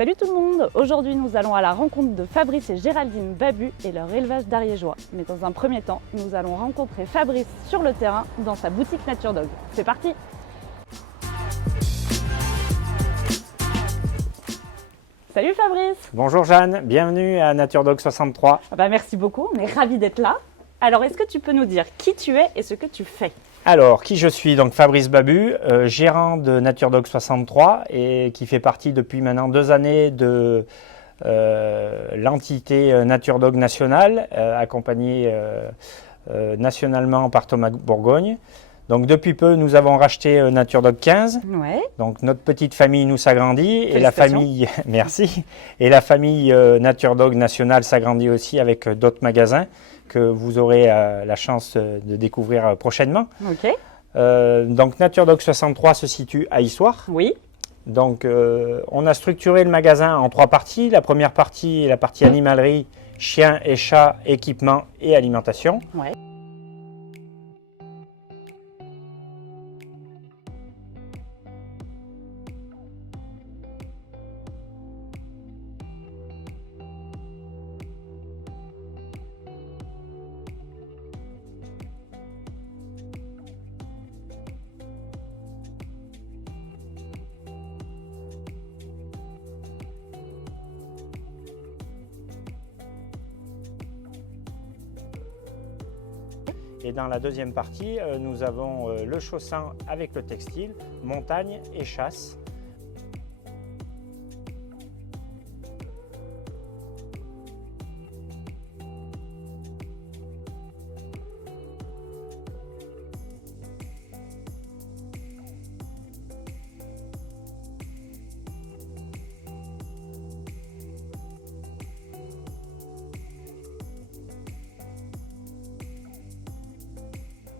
Salut tout le monde! Aujourd'hui nous allons à la rencontre de Fabrice et Géraldine Babu et leur élevage d'ariégeois. Mais dans un premier temps, nous allons rencontrer Fabrice sur le terrain dans sa boutique Nature Dog. C'est parti! Salut Fabrice! Bonjour Jeanne, bienvenue à Nature Dog 63. Merci beaucoup, on est ravis d'être là. Alors est-ce que tu peux nous dire qui tu es et ce que tu fais? Alors, qui je suis? Donc Fabrice Babu, gérant de Nature Dog 63 et qui fait partie depuis maintenant 2 années de l'entité Nature Dog nationale, accompagnée nationalement par Thomas Bourgogne. Donc depuis peu, nous avons racheté Nature Dog 15. Ouais. Donc notre petite famille nous s'agrandit et la famille, merci, et la famille Nature Dog nationale s'agrandit aussi avec d'autres magasins que vous aurez la chance de découvrir prochainement. Ok. Donc Nature Dog 63 se situe à Issoire. Oui. Donc on a structuré le magasin en 3 parties. La première partie est la partie animalerie, chiens et chats, équipement et alimentation. Ouais. Et dans la deuxième partie, nous avons le chaussin avec le textile, montagne et chasse.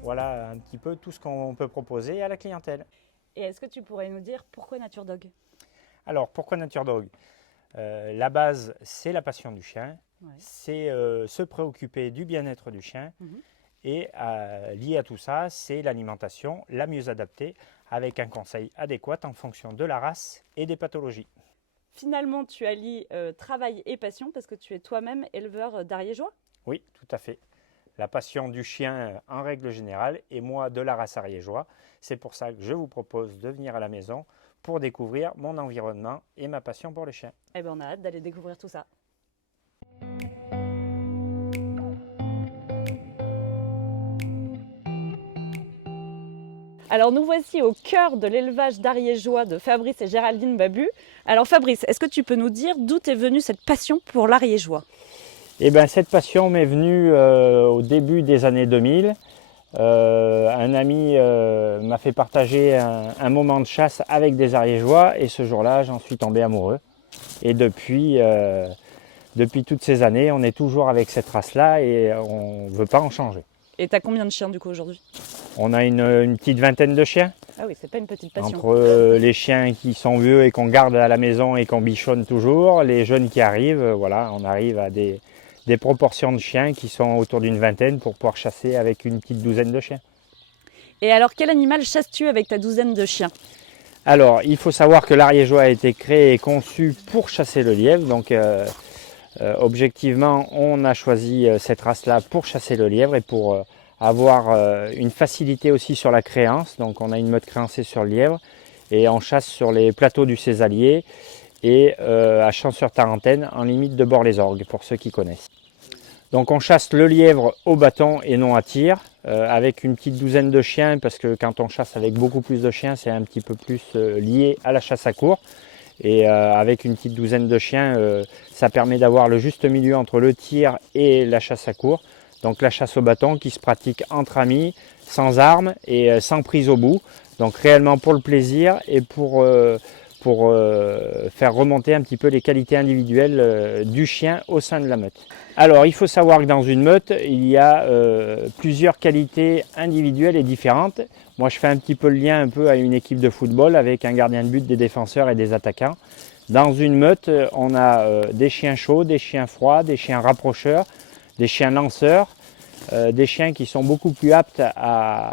Voilà un petit peu tout ce qu'on peut proposer à la clientèle. Et est-ce que tu pourrais nous dire pourquoi Nature Dog? Alors, pourquoi Nature Dog? La base, c'est la passion du chien, Ouais. c'est se préoccuper du bien-être du chien. Mhm. Et lié à tout ça, c'est l'alimentation la mieux adaptée avec un conseil adéquat en fonction de la race et des pathologies. Finalement, tu allies travail et passion parce que tu es toi-même éleveur d'ariégeois? Oui, tout à fait. La passion du chien en règle générale et moi de la race ariégeois. C'est pour ça que je vous propose de venir à la maison pour découvrir mon environnement et ma passion pour le chien. Eh bien, on a hâte d'aller découvrir tout ça. Alors nous voici au cœur de l'élevage d'ariégeois de Fabrice et Géraldine Babu. Alors Fabrice, est-ce que tu peux nous dire d'où est venue cette passion pour l'ariégeois? Eh bien, cette passion m'est venue au début des années 2000. Un ami m'a fait partager un moment de chasse avec des ariégeois et ce jour-là, j'en suis tombé amoureux. Et depuis toutes ces années, on est toujours avec cette race-là et on ne veut pas en changer. Et tu as combien de chiens du coup aujourd'hui? On a une petite vingtaine de chiens. Ah oui, c'est pas une petite passion. Entre les chiens qui sont vieux et qu'on garde à la maison et qu'on bichonne toujours, les jeunes qui arrivent, voilà, on arrive à des proportions de chiens qui sont autour d'une vingtaine pour pouvoir chasser avec une petite douzaine de chiens. Et alors, quel animal chasses-tu avec ta douzaine de chiens? Alors, il faut savoir que l'ariégeois a été créé et conçu pour chasser le lièvre. Donc, objectivement, on a choisi cette race-là pour chasser le lièvre et pour avoir une facilité aussi sur la créance. Donc, on a une mode créancée sur le lièvre et on chasse sur les plateaux du Césalier et à Champs-sur-Tarentaine en limite de Bord-les-Orgues, pour ceux qui connaissent. Donc on chasse le lièvre au bâton et non à tir, avec une petite douzaine de chiens, parce que quand on chasse avec beaucoup plus de chiens, c'est un petit peu plus lié à la chasse à court. Et avec une petite douzaine de chiens, ça permet d'avoir le juste milieu entre le tir et la chasse à court. Donc la chasse au bâton qui se pratique entre amis, sans armes et sans prise au bout. Donc réellement pour le plaisir et pour faire remonter un petit peu les qualités individuelles du chien au sein de la meute. Alors il faut savoir que dans une meute, il y a plusieurs qualités individuelles et différentes. Moi je fais un petit peu le lien un peu à une équipe de football avec un gardien de but, des défenseurs et des attaquants. Dans une meute, on a des chiens chauds, des chiens froids, des chiens rapprocheurs, des chiens lanceurs, des chiens qui sont beaucoup plus aptes à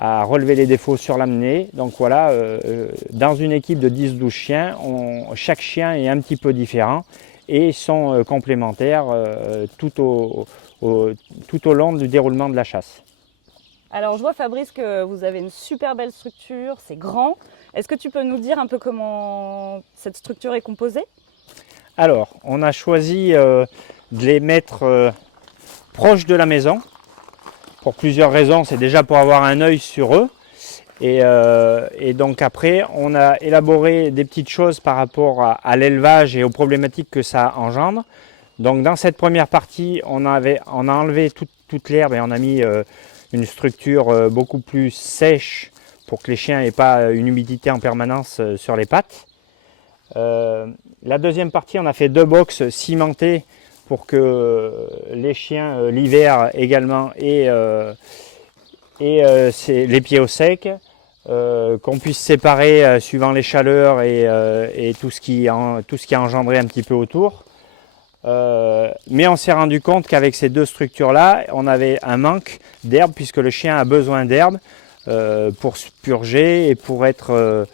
à relever les défauts sur l'amener. Donc voilà, dans une équipe de 10-12 chiens, chaque chien est un petit peu différent et sont complémentaires tout au long du déroulement de la chasse. Alors je vois Fabrice que vous avez une super belle structure, c'est grand. Est-ce que tu peux nous dire un peu comment cette structure est composée? Alors, on a choisi de les mettre proches de la maison pour plusieurs raisons. C'est déjà pour avoir un œil sur eux. Et donc après, on a élaboré des petites choses par rapport à l'élevage et aux problématiques que ça engendre. Donc dans cette première partie, on a enlevé toute l'herbe et on a mis une structure beaucoup plus sèche pour que les chiens n'aient pas une humidité en permanence sur les pattes. La deuxième partie, on a fait 2 box cimentées pour que les chiens l'hiver également aient les pieds au sec, qu'on puisse séparer suivant les chaleurs et tout ce qui a engendré un petit peu autour. Mais on s'est rendu compte qu'avec ces 2 structures-là, on avait un manque d'herbe puisque le chien a besoin d'herbe pour se purger et pour être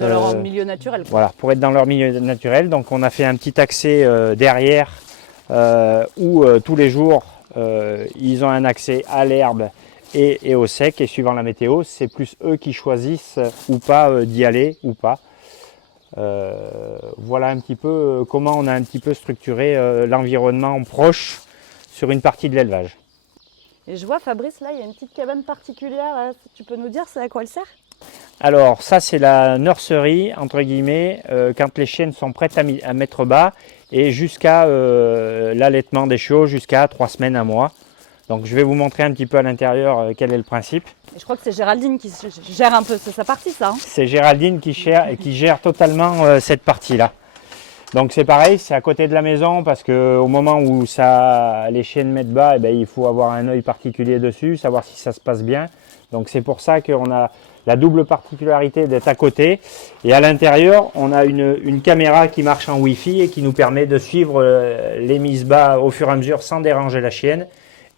dans leur milieu naturel. Voilà, pour être dans leur milieu naturel. Donc on a fait un petit accès derrière où tous les jours ils ont un accès à l'herbe et au sec. Et suivant la météo, c'est plus eux qui choisissent ou pas d'y aller ou pas. Voilà un petit peu comment on a un petit peu structuré l'environnement proche sur une partie de l'élevage. Et je vois Fabrice, là il y a une petite cabane particulière, tu peux nous dire c'est à quoi elle sert? Alors ça c'est la nurserie entre guillemets quand les chiennes sont prêtes à mettre bas et jusqu'à l'allaitement des chiots jusqu'à 3 semaines, 1 mois. Donc je vais vous montrer un petit peu à l'intérieur quel est le principe. Et je crois que c'est Géraldine qui gère un peu, c'est sa partie ça hein? C'est Géraldine qui gère totalement cette partie-là. Donc c'est pareil, c'est à côté de la maison parce qu'au moment où les chiennes mettent bas, il faut avoir un œil particulier dessus, savoir si ça se passe bien. Donc c'est pour ça qu'on a la double particularité d'être à côté. Et à l'intérieur, on a une caméra qui marche en Wi-Fi et qui nous permet de suivre les mises bas au fur et à mesure sans déranger la chienne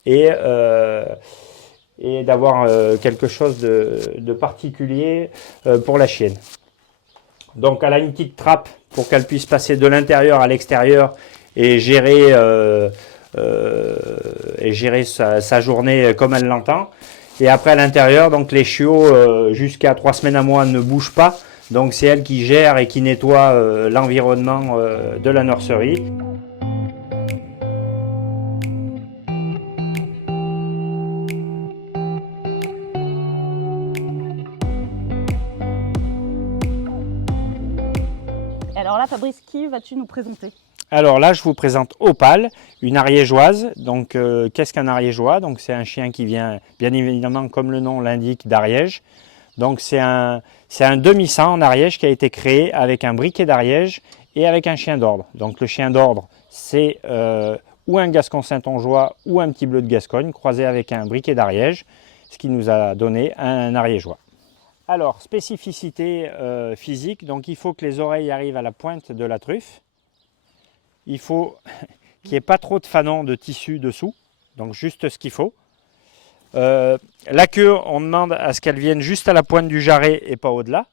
et d'avoir quelque chose de particulier pour la chienne. Donc elle a une petite trappe pour qu'elle puisse passer de l'intérieur à l'extérieur et gérer sa journée comme elle l'entend. Et après à l'intérieur, donc les chiots jusqu'à 3 semaines, 1 mois ne bougent pas. Donc c'est elle qui gère et qui nettoie l'environnement de la nurserie. Alors là Fabrice, qui vas-tu nous présenter? Alors là, je vous présente Opale, une ariégeoise. Donc, qu'est-ce qu'un ariégeois? Donc, c'est un chien qui vient, bien évidemment, comme le nom l'indique, d'Ariège. Donc, c'est un demi-sang en Ariège qui a été créé avec un briquet d'Ariège et avec un chien d'ordre. Donc, le chien d'ordre, c'est ou un gascon saintongeois ou un petit bleu de Gascogne croisé avec un briquet d'Ariège, ce qui nous a donné un ariégeois. Alors, spécificité physique, donc il faut que les oreilles arrivent à la pointe de la truffe. Il faut qu'il n'y ait pas trop de fanons de tissu dessous, donc juste ce qu'il faut. La queue, on demande à ce qu'elle vienne juste à la pointe du jarret et pas au-delà.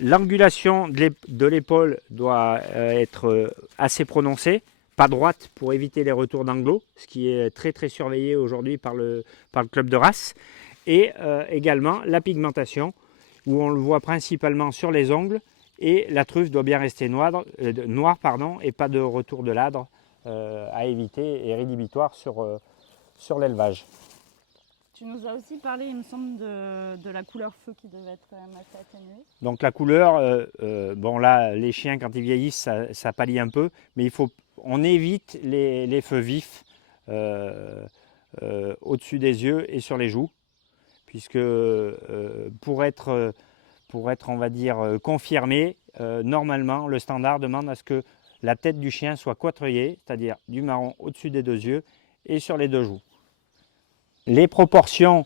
L'angulation de l'épaule doit être assez prononcée, pas droite pour éviter les retours d'anglo, ce qui est très très surveillé aujourd'hui par le club de race. Et également la pigmentation, où on le voit principalement sur les ongles. Et la truffe doit bien rester noire et pas de retour de ladre à éviter et rédhibitoire sur l'élevage. Tu nous as aussi parlé, il me semble, de la couleur feu qui devait être quand même assez atténuée. Donc la couleur, bon là, les chiens quand ils vieillissent, ça pâlit un peu, mais on évite les feux vifs au-dessus des yeux et sur les joues, puisque pour être on va dire, confirmé, normalement, le standard demande à ce que la tête du chien soit quadrillée, c'est-à-dire du marron au-dessus des 2 yeux et sur les 2 joues. Les proportions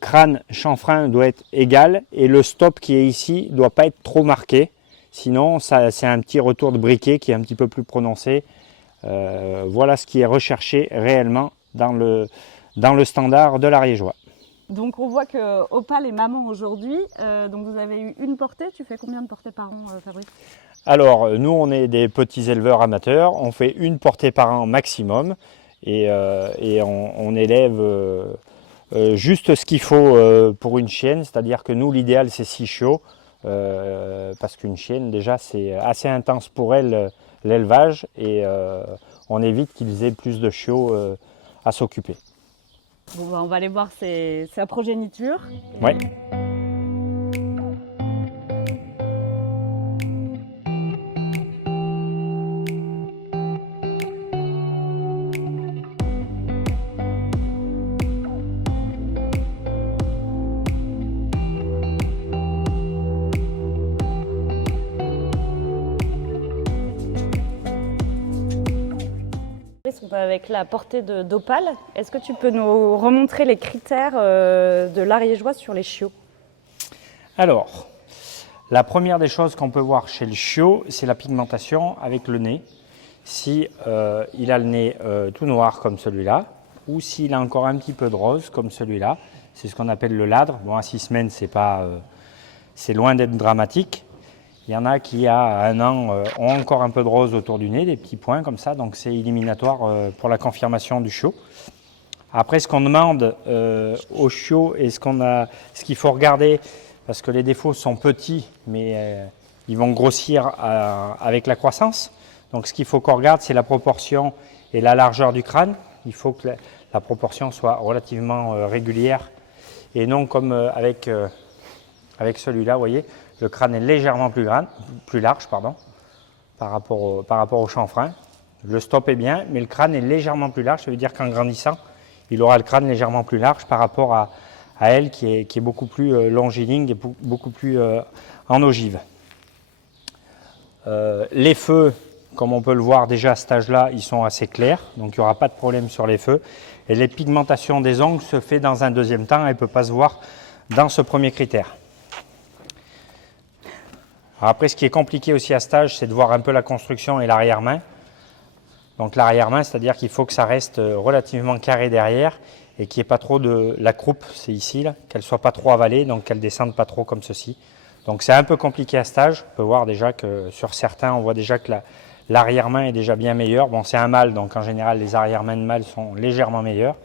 crâne-chanfrein doivent être égales et le stop qui est ici ne doit pas être trop marqué. Sinon, c'est un petit retour de briquet qui est un petit peu plus prononcé. Voilà ce qui est recherché réellement dans dans le standard de l'ariégeois. Donc on voit que Opale est maman aujourd'hui, donc vous avez eu une portée. Tu fais combien de portées par an, Fabrice? Alors nous on est des petits éleveurs amateurs, on fait une portée par an maximum et on élève juste ce qu'il faut pour une chienne, c'est-à-dire que nous l'idéal c'est 6 chiots, parce qu'une chienne déjà c'est assez intense pour elle l'élevage et on évite qu'ils aient plus de chiots à s'occuper. Bon, bah, on va aller voir sa progéniture. Ouais. On est avec la portée d'Opale. Est-ce que tu peux nous remontrer les critères de l'ariégeois sur les chiots? Alors, la première des choses qu'on peut voir chez le chiot, c'est la pigmentation avec le nez. Si il a le nez tout noir comme celui-là, ou s'il a encore un petit peu de rose comme celui-là, c'est ce qu'on appelle le ladre. Bon, à 6 semaines, c'est loin d'être dramatique. Il y en a qui, à 1 an, ont encore un peu de rose autour du nez, des petits points comme ça, donc c'est éliminatoire pour la confirmation du chiot. Après, ce qu'on demande au chiot et ce qu'il faut regarder, parce que les défauts sont petits, mais ils vont grossir avec la croissance. Donc ce qu'il faut qu'on regarde, c'est la proportion et la largeur du crâne. Il faut que la proportion soit relativement régulière et non comme avec celui-là, vous voyez. Le crâne est légèrement plus large par rapport au chanfrein. Le stop est bien, mais le crâne est légèrement plus large. Ça veut dire qu'en grandissant, il aura le crâne légèrement plus large par rapport à elle qui est beaucoup plus longiligne et beaucoup plus en ogive. Les feux, comme on peut le voir déjà à cet âge-là, ils sont assez clairs, donc il n'y aura pas de problème sur les feux. Et les pigmentations des ongles se fait dans un deuxième temps, elle ne peut pas se voir dans ce premier critère. Alors après, ce qui est compliqué aussi à cet âge, c'est de voir un peu la construction et l'arrière-main. Donc l'arrière-main, c'est-à-dire qu'il faut que ça reste relativement carré derrière et qu'il n'y ait pas trop de la croupe, c'est ici, qu'elle ne soit pas trop avalée, donc qu'elle ne descende pas trop comme ceci. Donc c'est un peu compliqué à cet âge. On peut voir déjà que sur certains, on voit déjà que l'arrière-main est déjà bien meilleure. Bon, c'est un mâle, donc en général, les arrière-mains de mâle sont légèrement meilleures.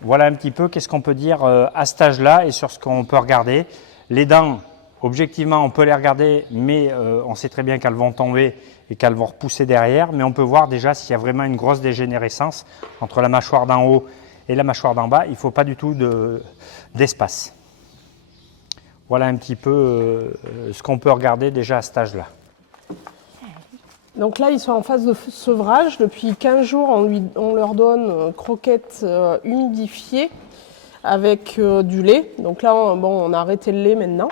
Voilà un petit peu qu'est-ce qu'on peut dire à cet âge-là et sur ce qu'on peut regarder. Les dents, objectivement, on peut les regarder, mais on sait très bien qu'elles vont tomber et qu'elles vont repousser derrière. Mais on peut voir déjà s'il y a vraiment une grosse dégénérescence entre la mâchoire d'en haut et la mâchoire d'en bas. Il ne faut pas du tout d'espace. Voilà un petit peu ce qu'on peut regarder déjà à cet âge-là. Donc là, ils sont en phase de sevrage. Depuis 15 jours, on leur donne croquettes humidifiées avec du lait. Donc là, on a arrêté le lait maintenant.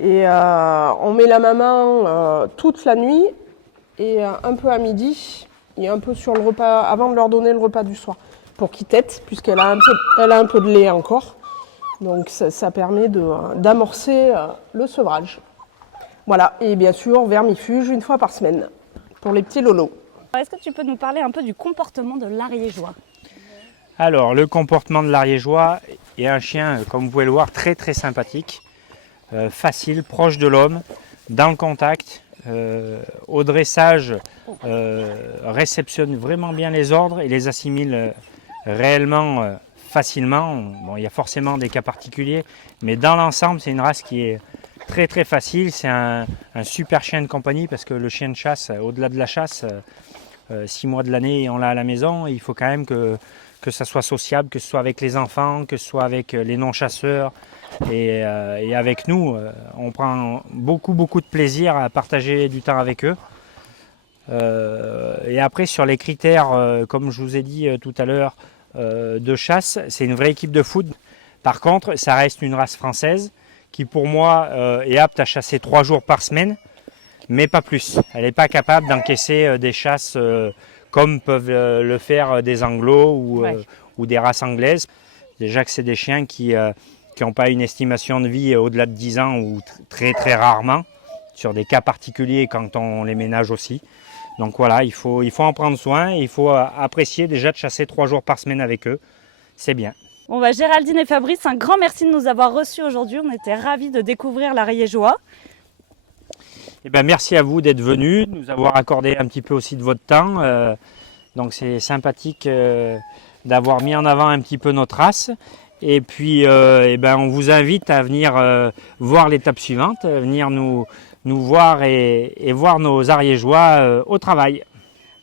Et on met la maman toute la nuit et un peu à midi et un peu sur le repas, avant de leur donner le repas du soir, pour qu'ils tètent, puisqu'elle a un peu de lait encore. Donc ça permet d'amorcer le sevrage. Voilà, et bien sûr, vermifuge 1 fois par semaine pour les petits lolos. Est-ce que tu peux nous parler un peu du comportement de l'ariégeois? Alors, le comportement de l'ariégeois est un chien, comme vous pouvez le voir, très très sympathique, facile, proche de l'homme, dans le contact, au dressage, réceptionne vraiment bien les ordres et les assimile réellement facilement. Bon, il y a forcément des cas particuliers, mais dans l'ensemble, c'est une race qui est très très facile. C'est un super chien de compagnie parce que le chien de chasse, au-delà de la chasse, 6 mois de l'année, on l'a à la maison. Il faut quand même que ça soit sociable, que ce soit avec les enfants, que ce soit avec les non-chasseurs et avec nous. On prend beaucoup de plaisir à partager du temps avec eux. Et après, sur les critères, comme je vous ai dit tout à l'heure, de chasse, c'est une vraie équipe de foot. Par contre, ça reste une race française qui pour moi est apte à chasser 3 jours par semaine, mais pas plus. Elle n'est pas capable d'encaisser des chasses comme peuvent le faire des anglos ou des races anglaises. Déjà que c'est des chiens qui n'ont pas une estimation de vie au-delà de 10 ans ou très très rarement, sur des cas particuliers quand on les ménage aussi. Donc voilà, il faut en prendre soin, il faut apprécier déjà de chasser 3 jours par semaine avec eux. c'est bien. Bon bah Géraldine et Fabrice, un grand merci de nous avoir reçus aujourd'hui. On était ravis de découvrir l'Ariégeois. Eh ben, merci à vous d'être venus, de nous avoir accordé un petit peu aussi de votre temps. Donc c'est sympathique d'avoir mis en avant un petit peu notre race. Et puis eh ben, on vous invite à venir voir l'étape suivante, venir nous voir et voir nos Ariégeois au travail.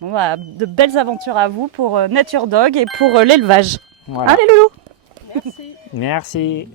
Bon bah, de belles aventures à vous pour Nature Dog et pour l'élevage. Voilà. Allez loulou! Merci. Merci.